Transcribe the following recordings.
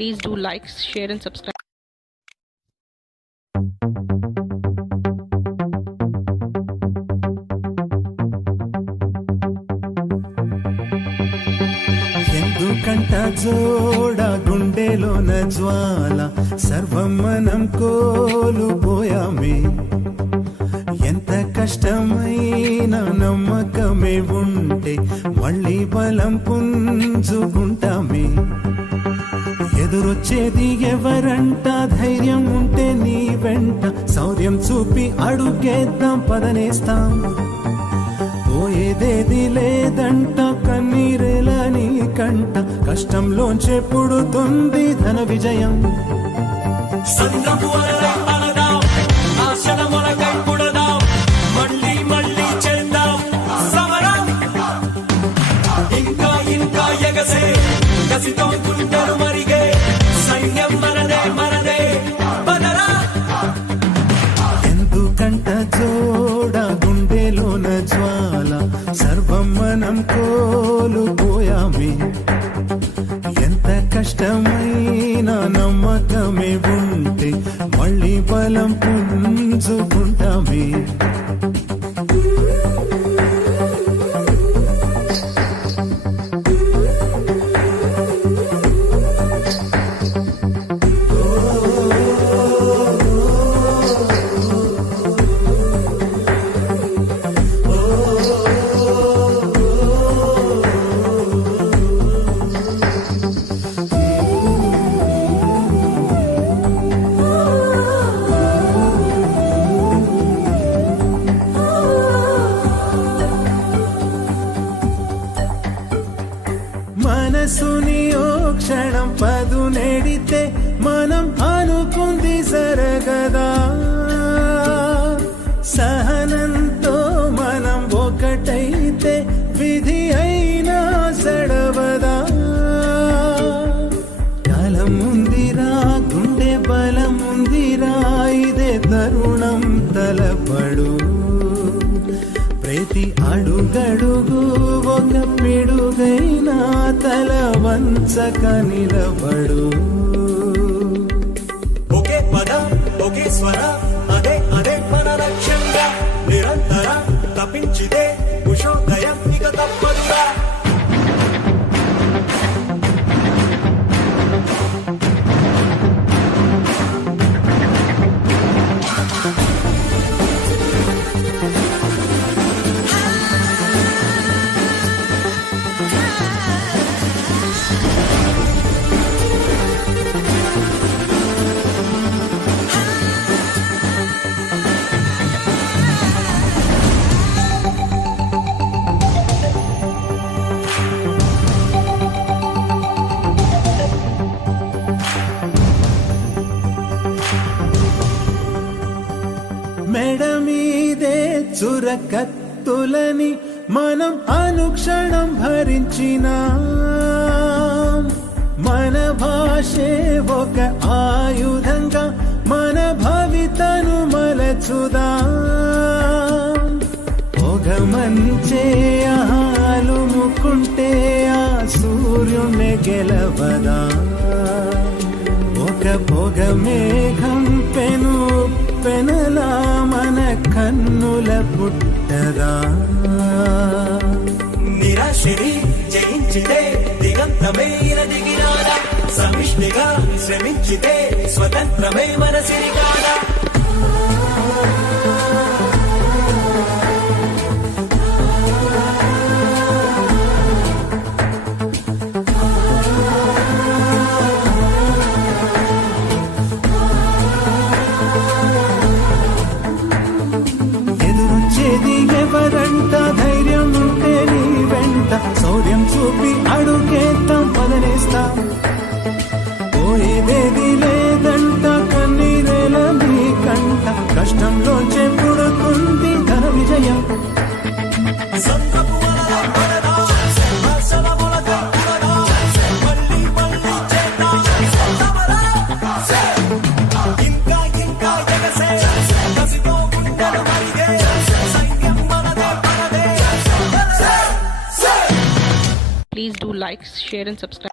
Please do like, share and subscribe. ఎందుకంట జోడ గుండెలోన జ్వాల సర్వం మనం కోల్పోయామే ఎంత కష్టమైన నమ్మకమే ఉంటే మళ్ళీ బలం పుంజుకుంటామే ఎదురొచ్చేది ఎవరంట ధైర్యం ఉంటే నీ వెంట శౌర్యం చూపి అడుగేద్దాం పదనేస్తాం పోయేదేది లేదంట కన్నీరేలా నీ కంట కష్టంలోంచే పుడుతుంది ధన విజయం ఎందుకంట జోడ గుండెలోన జ్వాల సర్వం మనం కోల్పోయామే ఎంత కష్టమైన నమ్మకమే ఉంటే మళ్ళీ బలం పుంజుకుంటామే మనసుని ఓ క్షణం పదు నెడితే మనం అనుకుంది సరగదా సహనంతో మనం ఒకటైతే విధి అయినా సడవదా కాలం ఉందిరా గుండె బలం ఉందిరా ఇదే తరుణం తలపడు ప్రతి అడుగడుగు ఒక పిడుగైనా తల వంచక నిలబడు ఒకే పద ఒకే స్వర అదే అదే మన లక్ష్యంగా నిరంతర తప్పించితే ఉషోదయం ఇక తప్పదురా మెడ మీదే చురకత్తులని మనం అనుక్షణం భరించిన మన భాషే ఒక ఆయుధంగా మన భవితను మలచుదా పొగ మంచే ఆలుముకుంటే ఆ సూర్యుని గెలవదా ఒక పొగ మేఘం పెనలా మన కన్నుల పుట్టదా నిరాశని జయించితే దిగంతమైన దిగినాడా సమిష్టిగా శ్రమించితే స్వతంత్రమే మన సిరిగాడా ఎవరంట ధైర్యం ఉంటే నీ వెంట శౌర్యం చూపి అడుగేద్దాం పదనేస్తాం పోయేదేది లేదంట కన్నీరేల నీ కంట కష్టంలోంచే పుడుతుంది ధన విజయం Please do like, share and subscribe.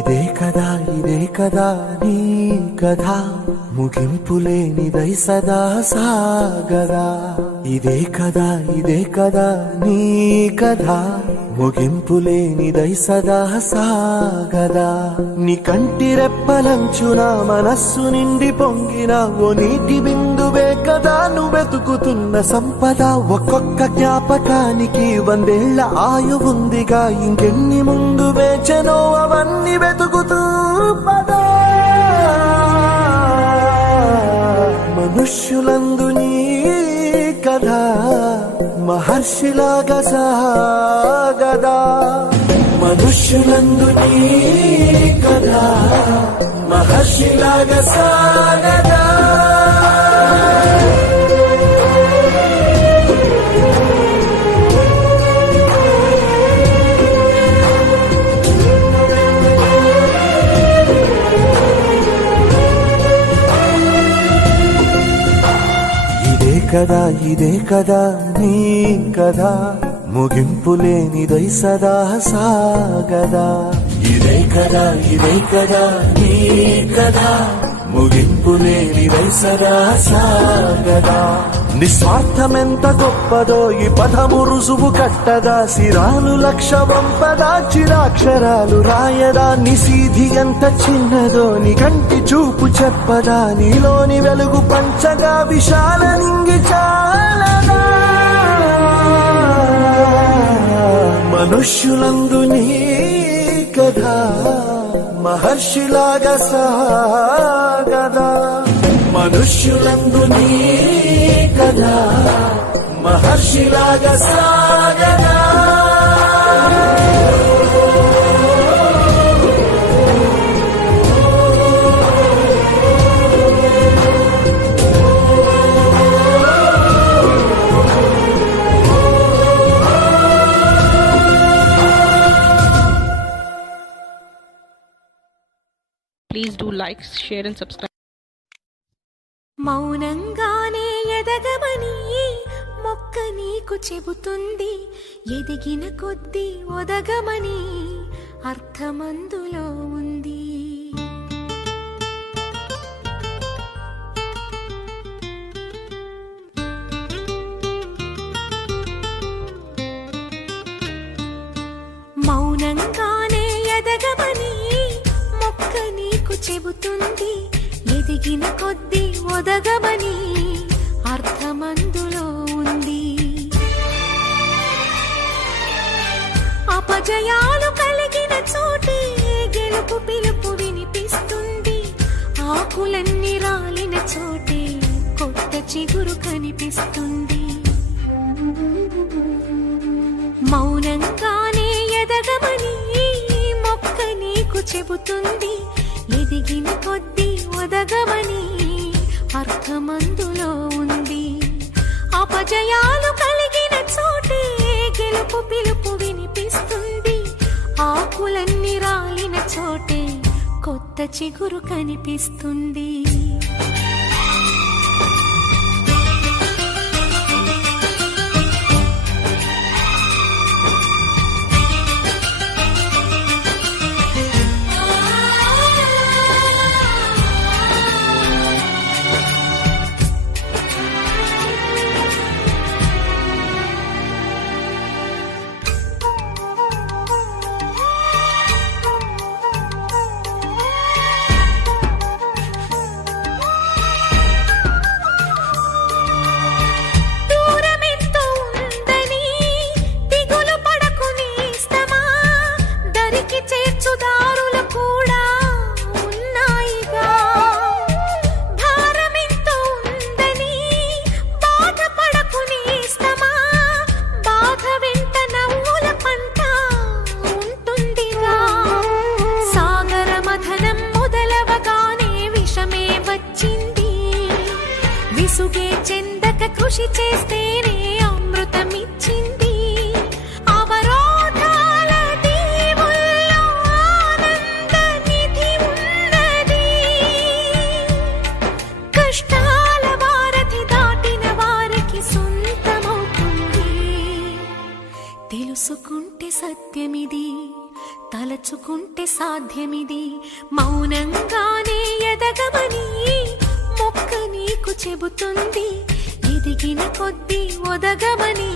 ఇదే కదా నీ కథ ముగింపులేనిదై సదా సాగదా. ఇదే కదా నీ కథ ముగింపులేనిదై సదా సాగదా. నీ కంటి రెప్పలంచున మనస్సు నిండి పొంగిన ఓ నీటి బిందువే కదా నువ్వెతుకుతున్న సంపద. ఒక్కొక్క జ్ఞాపకానికి 100 ఏళ్ల ఆయువుందిగా, ఇంకెన్ని ముందు వేచెనో అవన్నీ వెతుకుతూ పదా. మనుష్యులందు నీ కథ మహర్షిలాగా సాగదా. మనుష్యులందు నీ కథ మహర్షిలాగా సాగదా. ఇదే కదా నీ కథ ముగింపులేనిదై సదా సాగదా. ఇదే కదా నీ కథ ముగింపులేనిదై సదా సాగదా. నిస్వార్థమెంత గొప్పదో ఈ పదము రుజువు కట్టదా. సిరాలు 1,00,000 వంపదా, చిరాక్షరాలు రాయదా. నిశీధి ఎంత చిన్నదో నీ కంటి చూపు చెప్పదా. నీలోని వెలుగు పంచగా విశాల నింగి చాలదా. మనుష్యులందు నీ కథ మహర్షిలాగా సాగదా. మనుష్యులందు నీ కథ మహర్షిలాగా సాగదా. Please do like, share and subscribe. మౌనంగానే ఎదగమని మొక్క నీకు చెబుతుంది. ఎదిగిన కొద్దీ ఒదగమని అర్థమందులో ఉంది. మౌనంగానే ఎదగమని మొక్క నీకు చెబుతుంది. ఎదిగిన కొద్దీ ఒదగమని అర్థమందులో ఉంది. అపజయాలు కలిగిన చోటే గెలుపు పిలుపు వినిపిస్తుంది. ఆకులన్నీ రాలిన చోటే కొత్త చిగురు కనిపిస్తుంది. మౌనంగానే ఎదగమని మొక్క నీకు చెబుతుంది. ఎదిగిన కొద్దీ ఒదగమని అర్థమందులో ఉంది. అపజయాలు కలిగిన చోటే గెలుపు పిలుపు వినిపిస్తుంది. ఆకులన్నీ రాలిన చోటే కొత్త చిగురు కనిపిస్తుంది. అడగక కృషి చేస్తేనే అమృతమిచ్చింది. అవరోధాల దీవుల్లో ఆనంద నిధి ఉన్నది. కష్టాల వారధి దాటిన వారికి సొంతమవుతుంది. తెలుసుకుంటే సత్యమిది, తలచుకుంటే సాధ్యమిది. మౌనంగానే ఎదగమని మొక్క నీకు చెబుతుంది. ఎదిగిన కొద్దీ ఒదగమని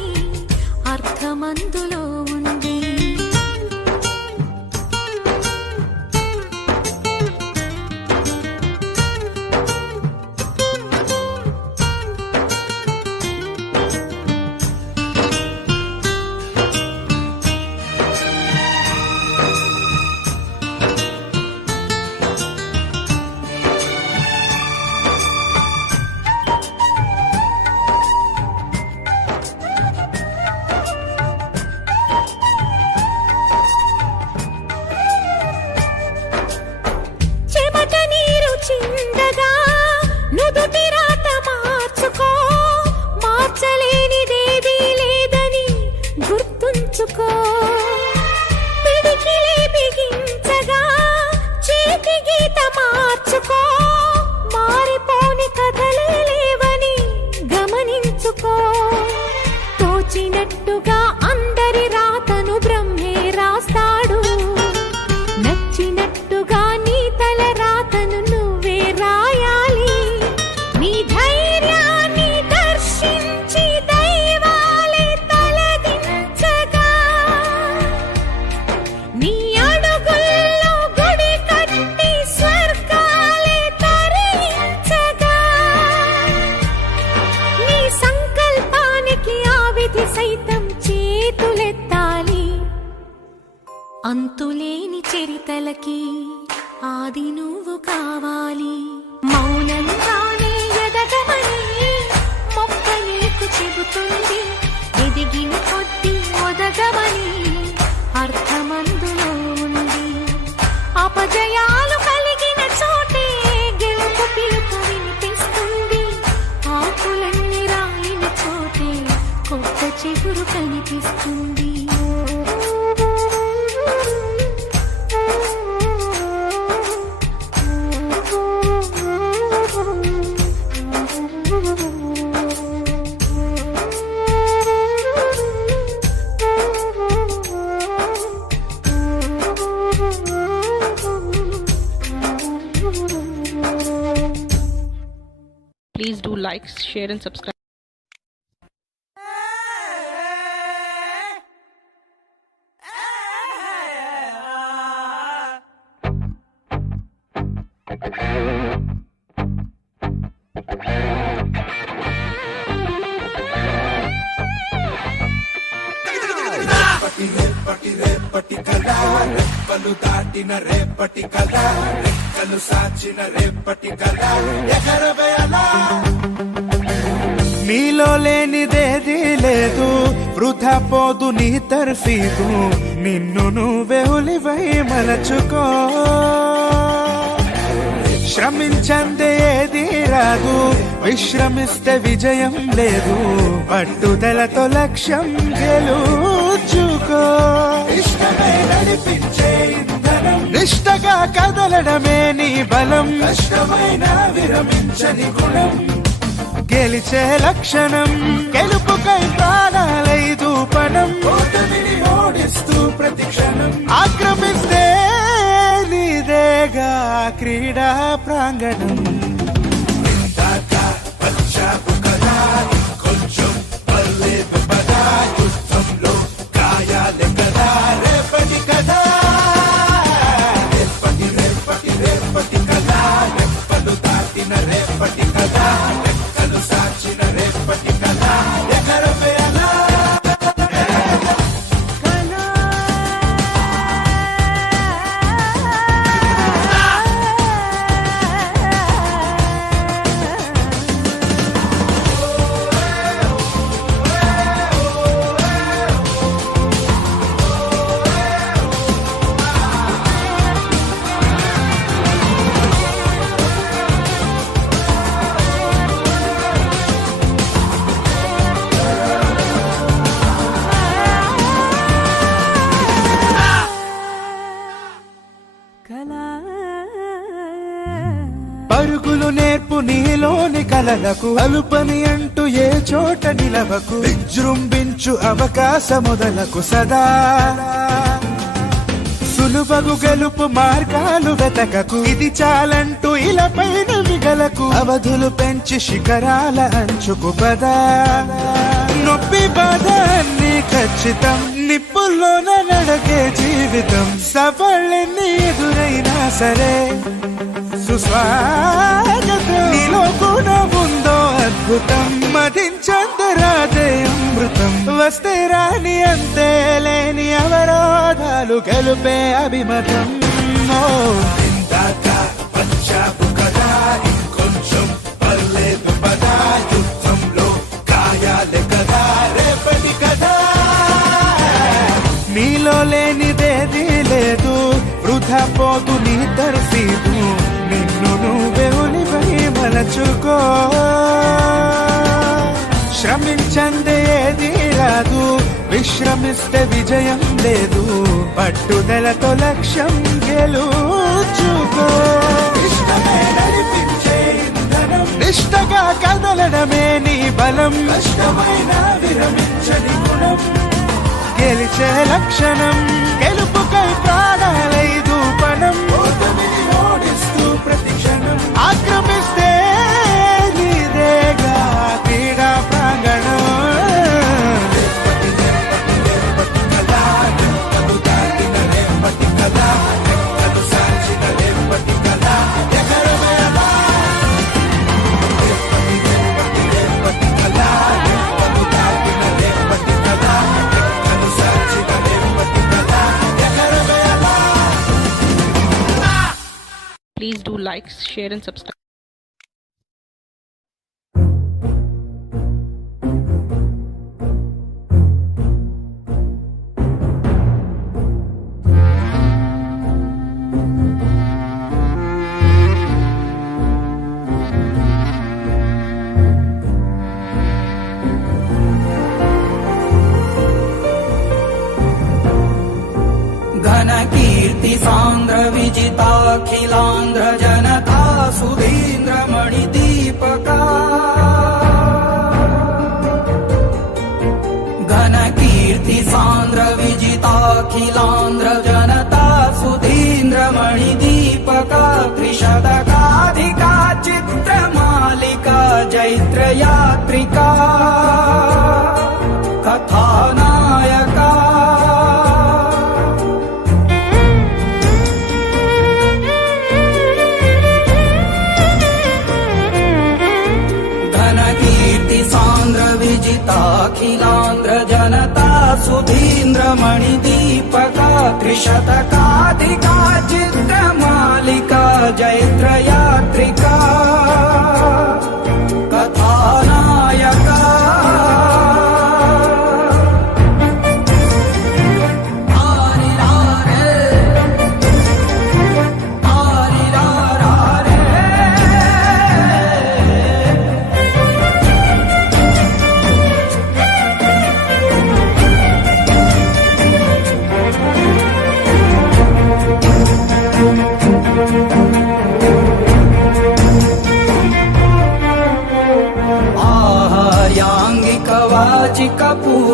అర్థమందులో ఉంది. చిందగా నుదుటి రాత మార్చుకో. మార్చలేనిదేదీ లేదని గుర్తుంచుకో. పిడికిలే బిగించగా చేతి గీత మార్చుకో. మారిపోని కథలే లేవని గమనించుకో. తోచినట్టుగా అందరి రాతను బ్రహ్మే రాస్తాడు. నచ్చినట్టుగా నీ తల రాతను నువ్వే రాయాలి. నీ ధైర్యాన్ని దర్శించి దైవాలే తలదించగా, నీ అడుగుల్లో గుడి కట్టి స్వర్గాలే తరించగా, నీ సంకల్పానికి ఆ విధి సైతం చేతులెత్తాలి. అంతులేని చరితలకి ఆది నువ్వు కావాలి. మౌనంగానే ఎదగమని మొక్క నీకు చెబుతుంది. ఎదిగిన కొద్దీ ఒదగమని అర్థమందులో ఉంది. అపజయాలు కలిగిన చోటే గెలుపు పిలుపు వినిపిస్తుంది. ఆకులన్నీ రాయిన చోటే కొత్త చిగురు కనిపిస్తుంది. Please do like, share and subscribe. రేపటి కళ రెప్పలు దాటిన రేపటి కళ రెక్కలు సాచిన రేపటి కళ ఎగరవేయాలా. నీలో లేనిదేది లేదు, వృధా పోదు నీ తర్ఫీదు. నిన్ను నువ్వే ఉలివై మలచుకో. శ్రమించందే ఏది రాదు, విశ్రమిస్తే విజయం లేదు. పట్టుదలతో లక్ష్యం గెలుచుకో. ఇష్టమై నడిపించే ఇంధనం, నిష్టగా కదలడమే నీ బలం. కష్టమైన విరమించని గుణం, గెలిచే లక్షణం. గెలుపుకై ప్రాణాలైదు పణం. ఓటమిని ఓడిస్తూ ప్రతి క్షణం ఆక్రమిస్తే నీదేగా క్రీడా ప్రాంగణం. వచ్చావు కదా కొంచెం పర్లేదు పదా, యుద్ధంలో గాయాలే కదా రేపటి కదా. రేపటి రేపటి రేపటి కదా రెప్పలు దాటిన రేపటి కదా రెక్కలు సాచిన రేపటి కదా ఎగరవేయాలా. నీలోని కలలకు అలుపని అంటూ ఏ చోట నిలవకు విజృంభించు అవకాశముదలకు సదా సులువగు గెలుపు మార్గాలు వెతకకు ఇది చాలంటూ ఇలపైన మిగలకు అవధులు పెంచి శిఖరాల అంచుకు పదా నొప్పి బాధ అన్ని ఖచ్చితం నిప్పుల్లోన నడకే జీవితం సఫలెన్ని ఎదురైనా సరే సుస్వాగతం నీలో కూడా ఉందో అద్భుతం మదించందరాదే అమృతం వస్తే రాని అంతే లేని అవరోధాలు గెలుపే అభిమతం ఇందాక వచ్చావు కదా ఇంకొంచెం పర్లేదు పదా యుద్ధంలో కాయాలి కదా రేపటి కదా నీలో లేనిదేది లేదు వృధా పోదు నీ తర్ఫీదు నిన్ను నువ్వే ఉలిపై మలచుకో శ్రమించందే ఏది రాదు విశ్రమిస్తే విజయం లేదు పట్టుదలతో లక్ష్యం గెలుచుకో ఇష్టమే నడిపించే ఇంధనం నిష్టగా కదలడమే నీ బలం కష్టమైన విరమించని గుణం గెలిచే లక్షణం గెలుపుకై ప్రాణాలై దూపనం ఓటమిని ఓడిస్తూ ప్రతి క్షణం ఆక్రమిస్తే నీదేగా క్రీడా ప్రాంగణం Please do like, share and subscribe. कीर्ति सान्द्र विजिताखिलांध्र जनता सुधीन्द्र मणिदीपका घन कीर्ति सान्द्र विजिताखिलांध्र जनता सुधीन्द्र मणिदीपका त्रिशतकाधिका चित्रमालिका जैत्र यात्रिका कथानायका अखिलांध्र जनता सुधीन्द्र मणिदीपका त्रिशतकाधिका चित्रमालिका जैत्र यात्रिका कथानायका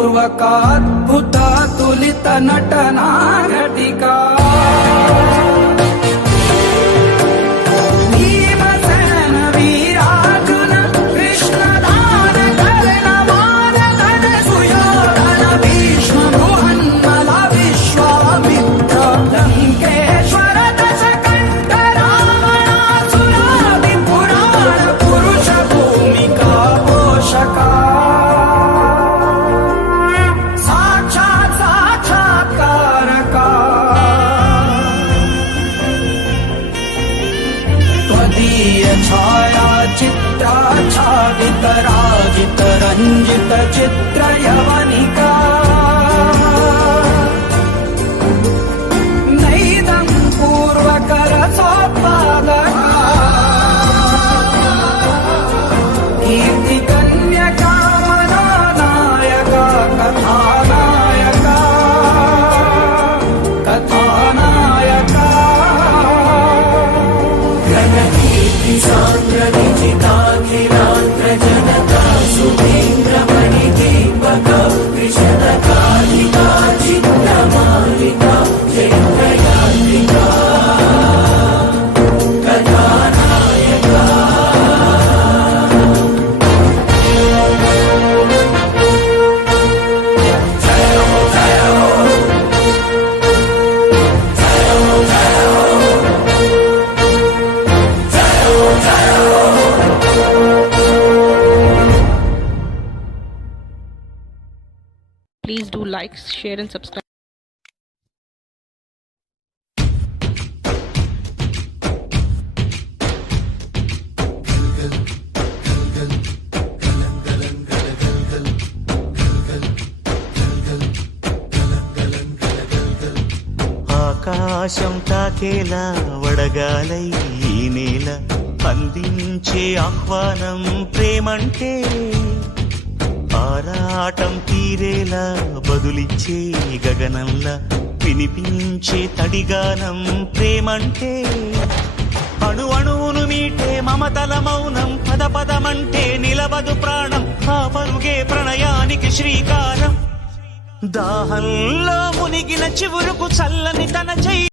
पूर्वकाद्भुत तुलित नटनाघटिका भीमसेन वीरार्जुन कृष्णदान कर्ण वादन सुयोधन भीष्म बृहन्मल विश्वामित्र लंकेश्वर दशकण्ठ रावणासुरादि पुराण पुरुष भूमिका पोषका छाया चित्राच्छादित राजित रंजित चित्र यवनिका नैदं पूर्वकर सोत्पादका कीर्ति कन्यका मनोनायका कथानायका कथानायका सान्द्र Vijita Please do like, share and subscribe. ఆకాశం తాకేలా వడగాలై ఈ నేల అందించే ఆహ్వానం ప్రేమంటే ఆరాటం తీరేలా బదులిచ్చే గగనంలా వినిపించే తడిగానం ప్రేమంటే అణు అణువును మీటే మమతల మౌనం పద పదమంటే నిలవదు ప్రాణం ఆ పరుగే ప్రణయానికి శ్రీకారం దాహంలో మునిగిన చివురుకు చల్లని తన చెయ్యి